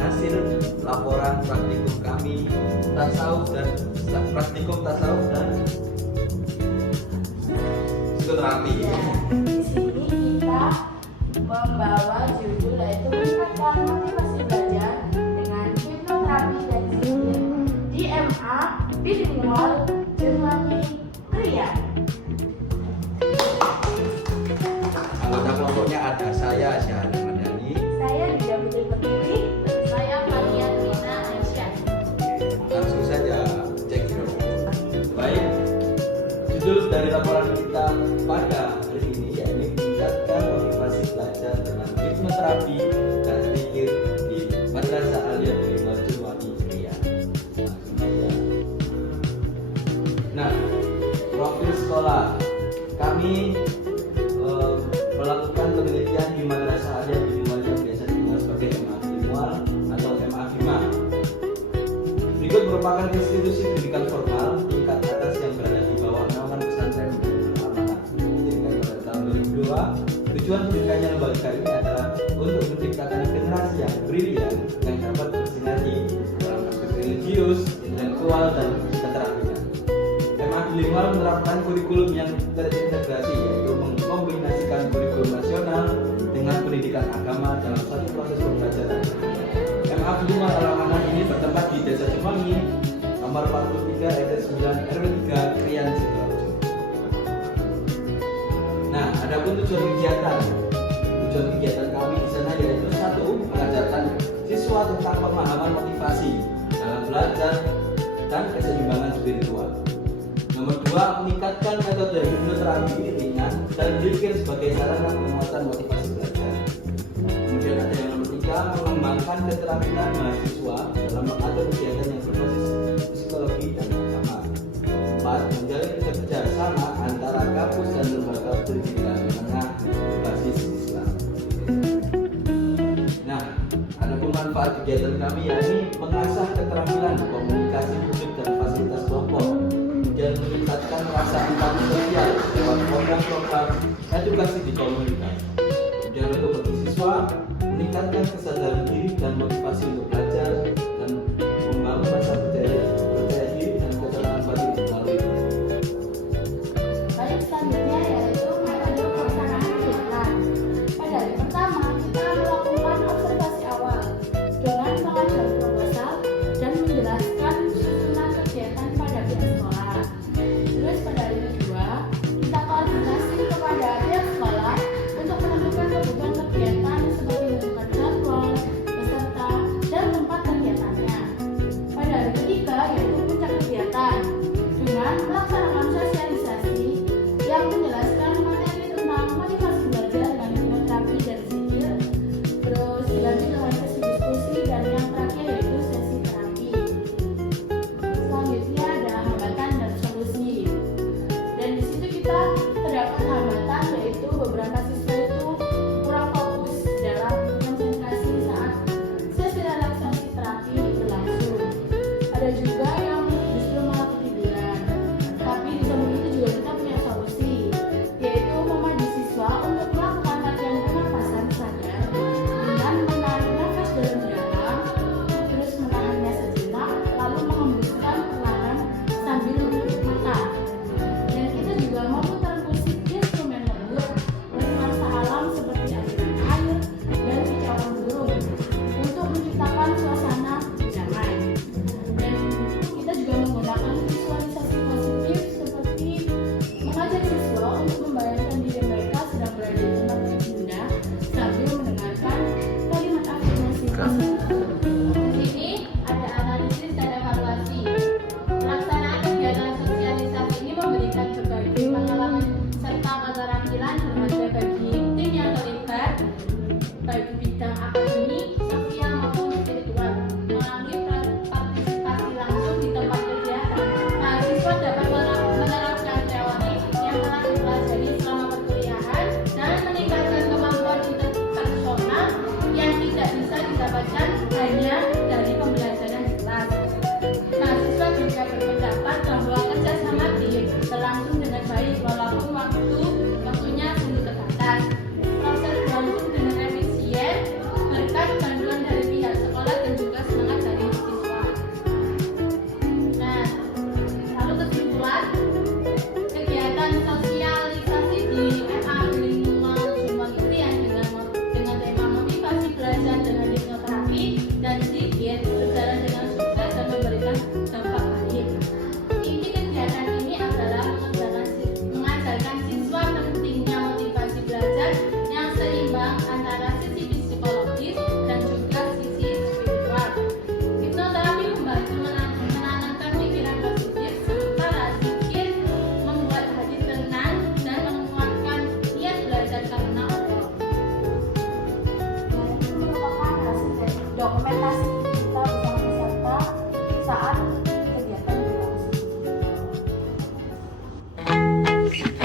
hasil laporan praktikum kami tasawuf dan psikoterapi. Di sini kita membawa judul yaitu meningkatkan motivasi belajar dengan hipnoterapi dan zikir di MA Bilingual Germani Pria. Anggota kelompoknya ada saya Syahada Madani. Saya Dinda Putri Pertiwi. Saya Fania Twina Aisyah. Langsung saja cekidot. Baik, judul dari laporan kita pada hari ini yaitu meningkatkan motivasi belajar dengan hipnoterapi dan zikir di Madrasah Aliyah Bilingual Germani Pria. Langsung saja. Nah, profil sekolah kami melakukan penelitian di Madrasah Aliyah Bilingual yang biasa dikenal sebagai MA Bilingual atau MA BIMA. Berikut merupakan institusi pendidikan formal tingkat atas yang berada di bawah naungan pesantren Amanah. Didirikan pada tahun 2002. Tujuan pendidikannya lembaga ini adalah untuk menciptakan generasi yang brilian yang dapat bersinergi dalam aspek religius, intelektual, dan keterampilan. MA Bilingual menerapkan kurikulum yang terintegrasi, yaitu mengkombinasikan kurikulum nasional dengan pendidikan agama dalam satu proses pembelajaran. MA Bilingual Al-Amanah ini bertempat di Desa Jemangi, nomor 43 RT 9 RW 3 Krian Sidoarjo. Nah, adapun tujuan kegiatan kami di sana yaitu satu, mengajarkan siswa tentang pemahaman motivasi dalam belajar dan keseimbangan spiritual. Nomor dua, meningkatkan metode hipnoterapi ringan dan zikir sebagai sarana penguatan motivasi belajar. Kemudian ada yang nomor tiga, mengembangkan keterampilan mahasiswa dalam mengatur kegiatan yang berbasis psikologi dan agama. Empat, menjalin kerjasama antara kampus dan lembaga pendidikan menengah berbasis Islam. Nah, adapun manfaat kegiatan kami yakni mengasah keterampilan komunikasi publik dan fasilitas kelompok, dan meningkatkan rasa empati sosial lewat program-program edukasi di komunitas. Kemudian untuk bagi siswa, meningkatkan kesadaran diri dan motivasi untuk belajar dan membangun rasa percaya diri dan ketenangan batin melalui itu. Baik, selanjutnya yaitu metode pelaksanaan kegiatan. Pada hari pertama, kita melakukan observasi awal dengan mengajar proposal dan menjelaskan susunan kegiatan pada pihak sekolah. Terus pada hari kedua, kita koordinasi kepada pihak sekolah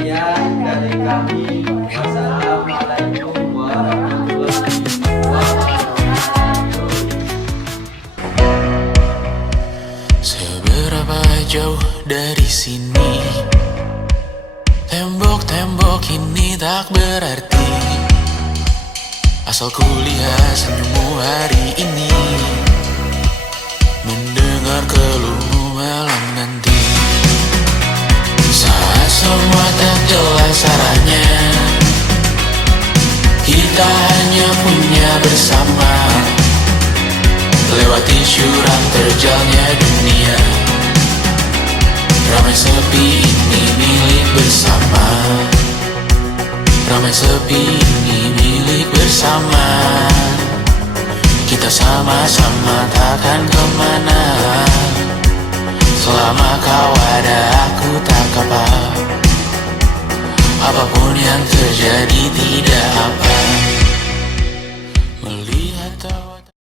Sekian dari kami. Wassalamualaikum warahmatullahi wabarakatuh. Seberapa jauh dari sini, tembok-tembok ini tak berarti, asal kulihat senyummu hari ini, mendengar keluhmu malam nanti. Saat semua tak jelas arahnya, kita hanya punya bersama, lewati syurang terjalnya dunia. Ramai sepi ini milik bersama, ramai sepi ini milik bersama. Kita sama-sama takkan kemana, selama kau ada aku tak apa. Apapun yang terjadi tidak apa.